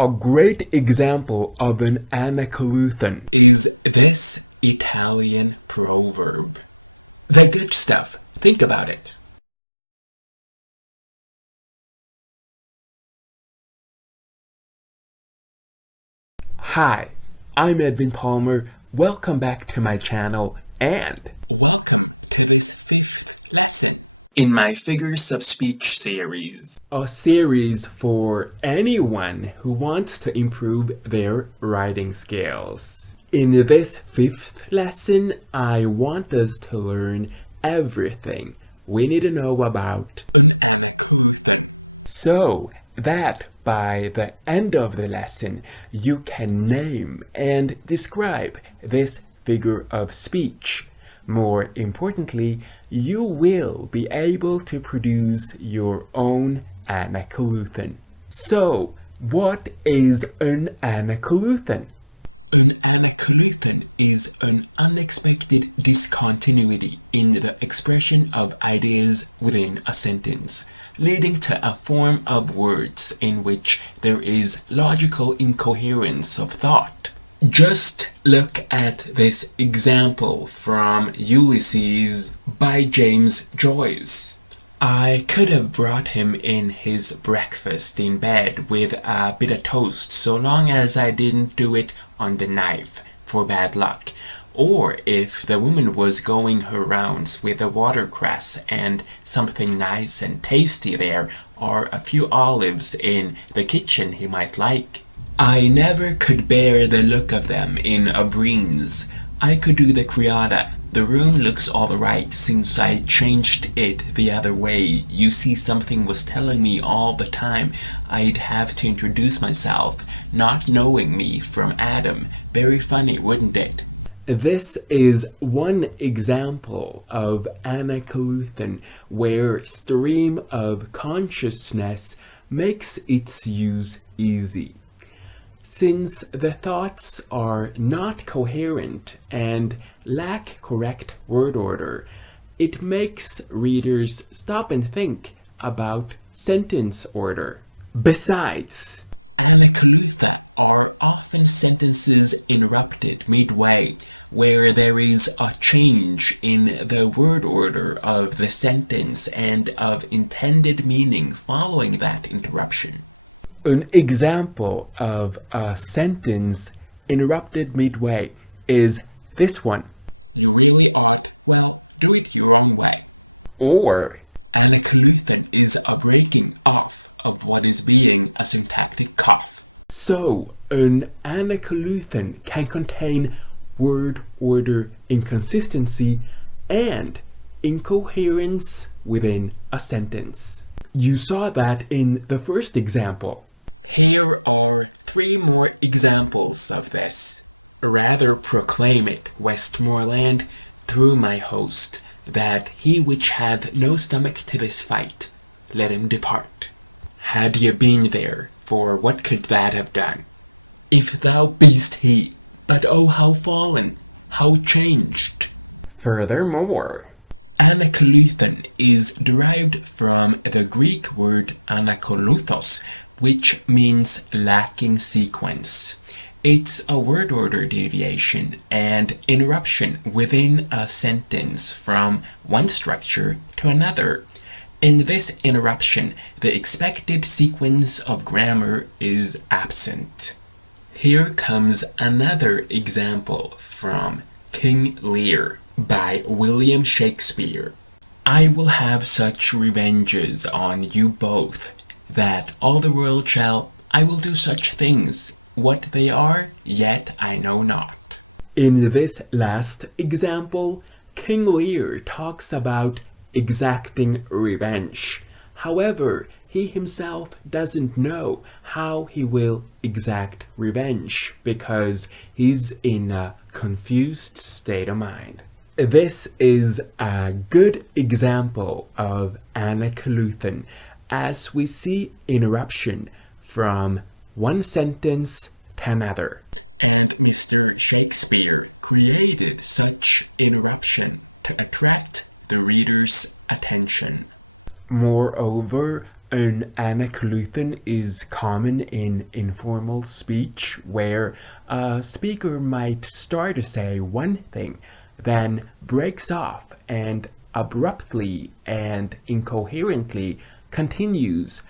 A great example of an Anacoluthon is this Italian proverb. The good stuff. Think about it. Hi, I'm Edwin Palmer. Welcome back to my channel and welcome to this 5th lesson in my Figures of Speech series. A series for anyone who wants to improve their writing skills. In this 5th lesson, I want us to learn everything we need to know about an Anacoluthon, so that by the end of the lesson, you can name and describe this figure of speech. More importantly, you will be able to produce your own Anacoluthon. So, what is an Anacoluthon? An Anacoluthon is an unexpected discontinuity in the expression of ideas within a sentence, leading to a form of words in which there is logical incoherence of thought. Just look at this example from Ulysses by James Joyce. I could have brought him in his breakfast in bed with a bit of toast so long as I didn't do it on the knife for bad luck. Or if the woman was going her rounds with a watercress and something nice and tasty there, or a few olives in the kitchen he might like. I never could bear the look of them in a breeze. I could do the criada. The room looks all right since I changed it the other way. You see, something was telling me all the time I'd have to introduce myself, not knowing me from Adam. Very funny, wouldn't it? This is one example of Anacoluthon where stream of consciousness makes its use easy. Since the thoughts are not coherent and lack correct word order, it makes readers stop and think about sentence order. Besides, Anacoluthon are often sentences interrupted midway, where there is a change in the word order of the sentence and of intended meaning following that interruption. An example of a sentence interrupted midway is this one. You really ought, well, do it your own way. Or, Anacoluthon is a breaking off of what is being a syntactic cough. So, an Anacoluthon can contain word order inconsistency and incoherence within a sentence. You saw that in the first example. Here are 3 more examples of this. Rather proclaim it, Westmoreland, through my host, that he which hath no stomach to this fight, let him depart. Had ye been there, for what could that have done? If thou beest he, but oh how fallen, how changed. Furthermore, Anacoluthon is derived from the Greek word anakoluthos, which means lacking sequence. It's a word order deviation and interruption within a sentence from one structure to another. In this interruption, the expected sequence of grammar is absent. Here comes another example from King Lear by William Shakespeare. I will have such revenges on you both, that all the world shall, I will do such things, what they are, yet I know not. In this last example, King Lear talks about exacting revenge. However, he himself doesn't know how he will exact revenge because he's in a confused state of mind. This is a good example of Anacoluthon, as we see interruption from one sentence to another. And Mr. Shakespeare created such interruption to attract the reader's attention. Moreover, An Anacoluthon is common in informal speech where a speaker might start to say one thing, then breaks off and abruptly and incoherently continues,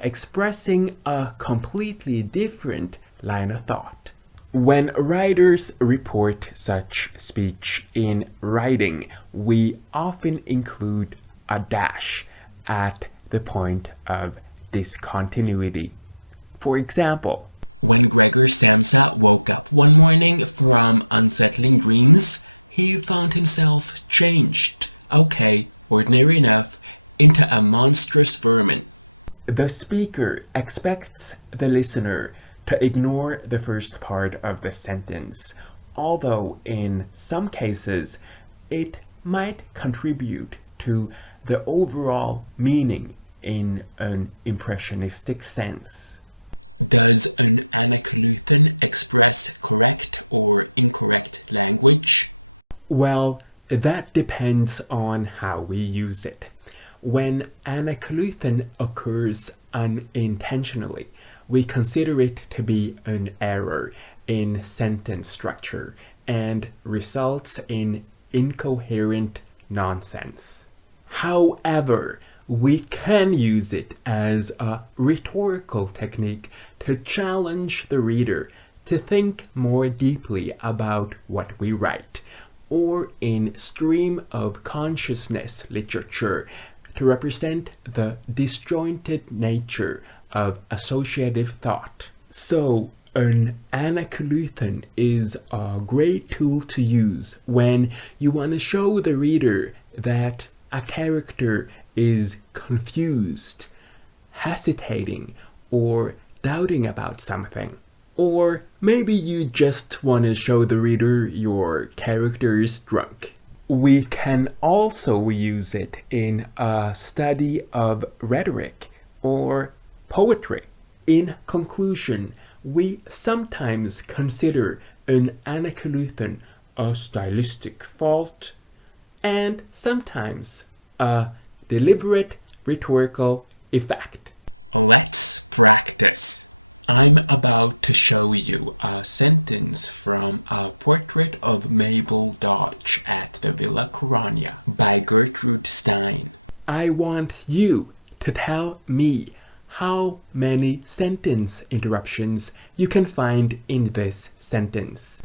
expressing a completely different line of thought. When writers report such speech in writing, we often include a dash at the point of discontinuity. For example, when Gregor Samsa woke up one morning from unsettling dreams, he found himself changed, okay, ordinary enough, into a monstrous vermin. the speaker expects the listener to ignore the first part of the sentence, although in some cases it might contribute to the overall meaning in an impressionistic sense. Does an Anacoluthon express correct or incorrect language? Well, that depends on how we use it. When Anacoluthon occurs unintentionally, we consider it to be an error in sentence structure and results in incoherent nonsense. However, we can use it as a rhetorical technique to challenge the reader to think more deeply about what we write, or in stream of consciousness literature to represent the disjointed nature of associative thought. So, an Anacoluthon is a great tool to use when you want to show the reader that a character is confused, hesitating, or doubting about something. Or maybe you just want to show the reader your character is drunk. We can also use it in a study of rhetoric or poetry. In conclusion, we sometimes consider an Anacoluthon a stylistic fault and sometimes a deliberate rhetorical effect. Let's practice. I'm about to show you a sentence from A Portrait of Mabel Dodge at the Villa Corona by Gertrude Stein. I want you to tell me how many sentence interruptions you can find in this sentence.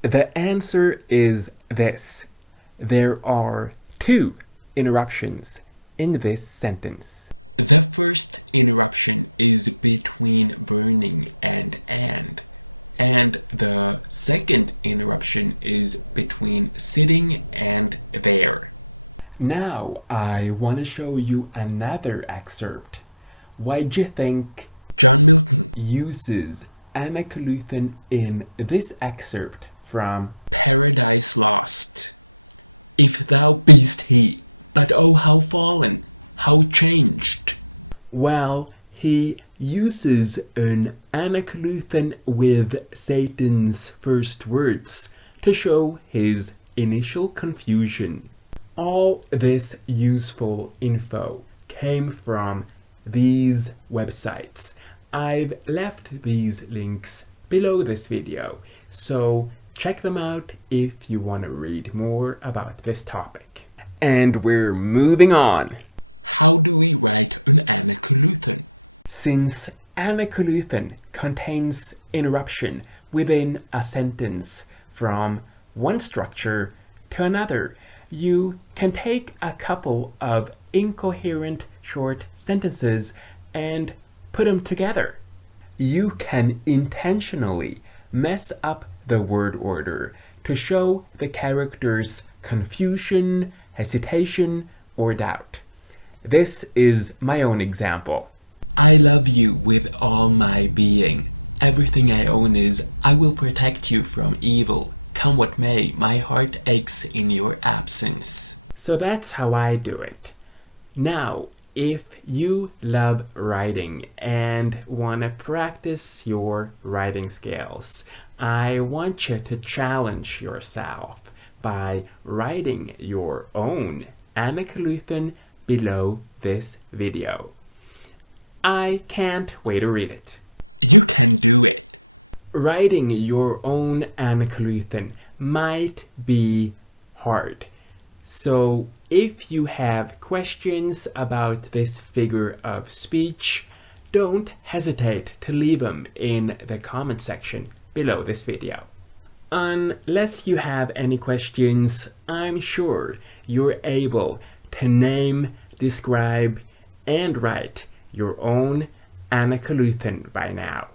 The answer is this. There are 2 interruptions in this sentence. The first interruption is between burning and the second interruption is between sitting and there. Now I want to show you another excerpt. Why do you think John Milton uses Anacoluthon in this excerpt from Paradise Lost? If thou beest he, but oh how fallen, how changed. Well, he uses an Anacoluthon with Satan's first words to show his initial confusion. All this useful info came from these websites. I've left these links below this video, so check them out if you want to read more about this topic. And we're moving on. How do we write an Anacoluthon? Since Anacoluthon contains interruption within a sentence from one structure to another, you can take a couple of incoherent short sentences and put them together. You can intentionally mess up the word order to show the character's confusion, hesitation, or doubt. This is my own example. I love you with all my being. Everything I own is, I will protect you from evil. Come what may, my heart aches in your absence. So that's how I do it. Now, If you love writing and want to practice your writing skills, I want you to challenge yourself by writing your own Anacoluthon below this video. I can't wait to read it. You can do it. Writing your own Anacoluthon might be hard. So if you have questions about this figure of speech, don't hesitate to leave them in the comment section below this video. Unless you have any questions, I'm sure you're able to name, describe, and write your own Anacoluthon by now.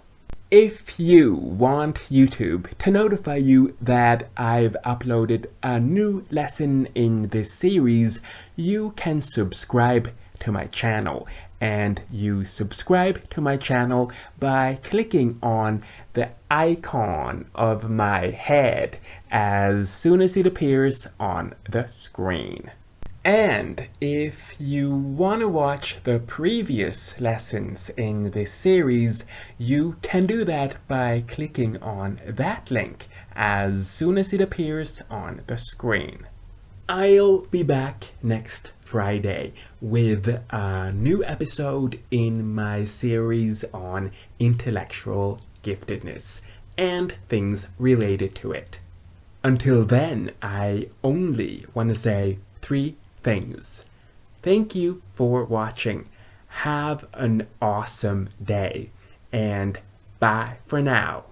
If you want YouTube to notify you that I've uploaded a new lesson in this series, you can subscribe to my channel. And you subscribe to my channel by clicking on the icon of my head as soon as it appears on the screen. And if you want to watch the previous lessons in this series, you can do that by clicking on that link as soon as it appears on the screen. I'll be back next Friday with a new episode in my series on intellectual giftedness and things related to it. Until then, I only want to say 3 things. Thank you for watching. Have an awesome day, and bye for now.